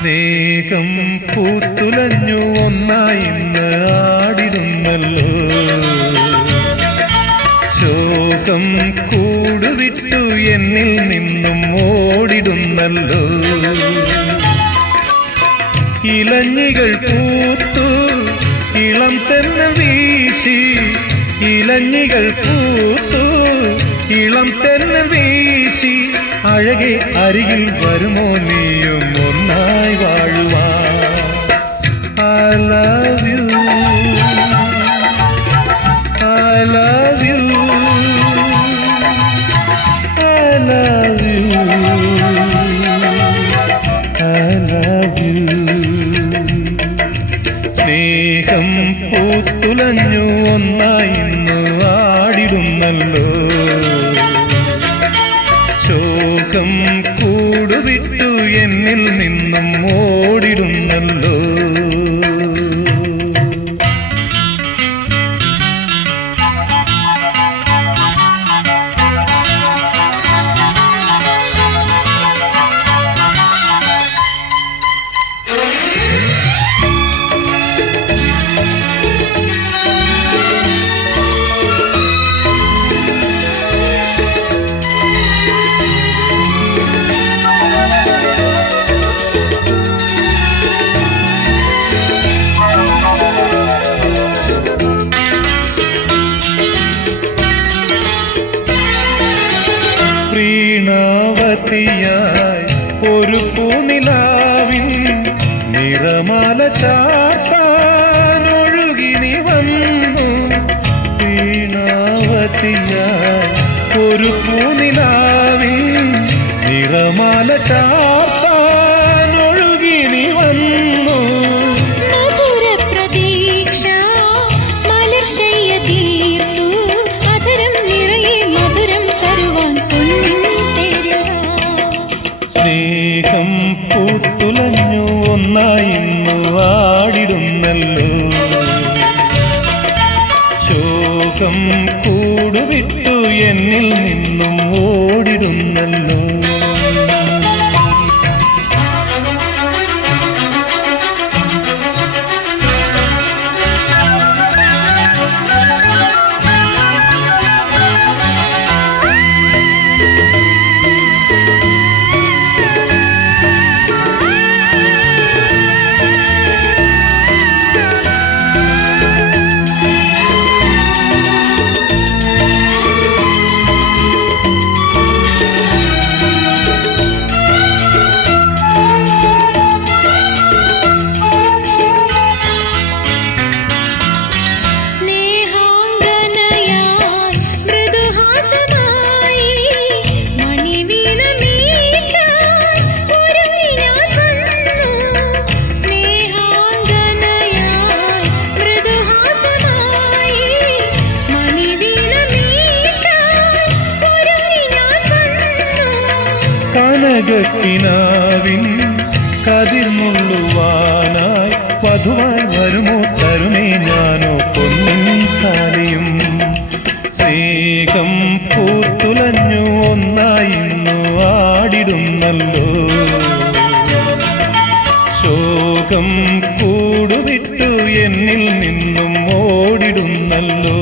സ്നേഹം പൂത്തുലഞ്ഞു ഒന്നായിന്ന് ആടിടുന്നല്ലോ. ശോകം കൂടുവിട്ടു എന്നിൽ നിന്നും ഓടിടുന്നല്ലോ. ഇലഞ്ഞികൾ പൂത്തു ഇളം തെന്നൽ വീശി, ഇലഞ്ഞികൾ പൂത്തു ഇളം തെന്നൽ വീശി, അഴകെ അരികിൽ വരുമോ നീയും ഒന്നായി വാഴുവാൻ. I love you, I love you, I love you, I love you. സ്നേഹം പൂത്തുലഞ്ഞു ഒന്നായിന്നു ആടിടുന്നല്ലോ. ശോകം കൂടുവിട്ടു എന്നിൽ നിന്നും ഓടിടുന്നല്ലോ. പ്രീണാവതിയായി ഒരു പൂനിലാവിൻ നിറമാല ചാർത്താൻ ഒഴുകി നീ വന്നു. പ്രീണാവതിയായി ഒരു പൂനിലാവിൻ നിറമാല ചാർത്താൻ ഒഴുകി നീ വന്നു. സ്നേഹം പൂത്തുലഞ്ഞു ഒന്നായിന്നു ആടിടുന്നല്ലോ. ശോകം കൂടുവിട്ടു എന്നിൽ നിന്നും ഓടിടുന്നല്ലോ. കനകക്കിനാവിൻ കതിർമുള്ളുവാനായി വധുവായി വരുമോ തരുമേ ഞാനോ പൊന്നും താലിയും. സ്നേഹം പൂത്തുലഞ്ഞു ഒന്നായിന്നു ആടിടുന്നല്ലോ. ശോകം കൂടുവിട്ടു എന്നിൽ നിന്നും ഓടിടുന്നല്ലോ.